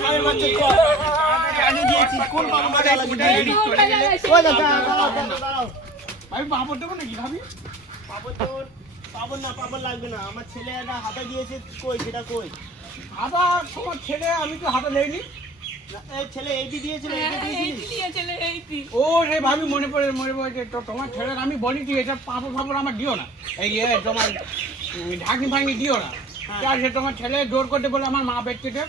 সামনের বাচ্চা কর আগে দিয়েছি কোন পাবো না লাগে ওই দাঁড়াও ভাই পাপড় দেবো নাকি ভাবি? পাবো লাগবে না আমার ছেলে একটা হাতে দিয়েছে কই সেটা কই হাতা তোমার ছেলে আমি তো হাতে নেইনি। এই ছেলে এইটি দিয়েছিল এইটি ও রে ভাবি মনে পড়ে তো তোমার ছেলের আমি বলি কি এটা পাপড় ফাপড় আমার দিও না, এই তোমার ঢাকনি ফাঁকনি দিও না। আর সে তোমার ছেলে জোর করতে বলে আমার মা পেট কেটে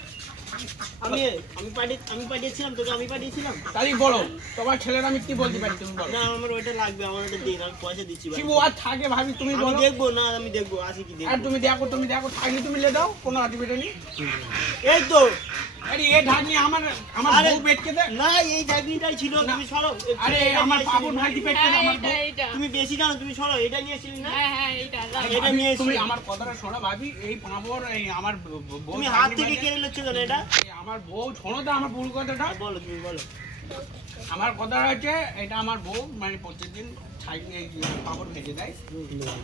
আমি পাঠিয়েছিলাম তোকে আমি পাঠিয়েছিলাম তাই বলো তোমার ছেলের আমি কি বলতে পারি তুমি বলো। না আমার ওইটা লাগবে আমার ওটা দিন আমি পয়সা দিচ্ছি কি আর থাকে ভাবি তুমি আমি বলো। দেখবো না আমি দেখবো আসি কি দেখবো আর তুমি দেখো থাকলে তুমি লে দাও কোনো অসুবিধা নেই। এই তো আরে এই ঢাকনি আমার বউ পেট কেটে না এই ঢাকনিটাই ছিল তুমি সরো আরে আমার পাপড় ভাজি পেট কেটে আমার বউ। তুমি বেশি জানো তুমি সরো এটা নিয়েছিলি না এটা ভাবি, নিয়ে তুমি আমার কথাটা শোনো ভাবি, এই পাপড় এই আমার বউ তুমি হাত থেকে কেড়ে নিচ্ছ কেন এটা আমার বউ শোনো তো আমার ভুল কথাটা। বলো তুমি বলো আমার কথা হচ্ছে এটা আমার বউ মানে প্রত্যেকদিন পাপড় ভেজে দেয়,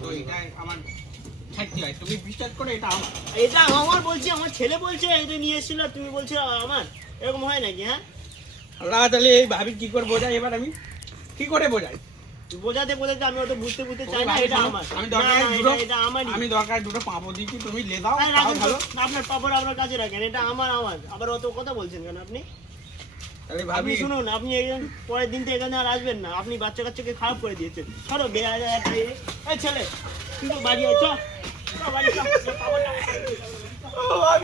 তো এটা আমার ছাড়তে হয়, তুমি বিশ্বাস করে এটা আমার। এটা আমার বলছি আমার ছেলে বলছে এটা নিয়ে এসেছিল তুমি বলছো আমার এরকম হয় নাকি হ্যাঁ আল্লাহ তাহলে এই ভাবি কি করে বোঝাই, এবার আমি কি করে বোঝাই? বোঝাতে আমি অত বুঝতে চাই না এটা আমার এটা আমারই আমি দরকার দুটো পাপড় দিচ্ছি তুমি লে দাও আরে তাও রাখেন তো, ভালো। আপনার পাপড় আপনার কাছে রাখেন এটা আমার আবার অত কথা বলছেন কেন আপনি তাহলে আপনি ভাবি শুনুন আপনি একজন পরের দিন থেকে এখানে আর আসবেন না আপনি বাচ্চা কাচ্চাকে খারাপ করে দিয়েছেন সরো বেড়া এই ছেলে তুই তো বাড়ি আয় চ বাড়ি চ পাপড়টা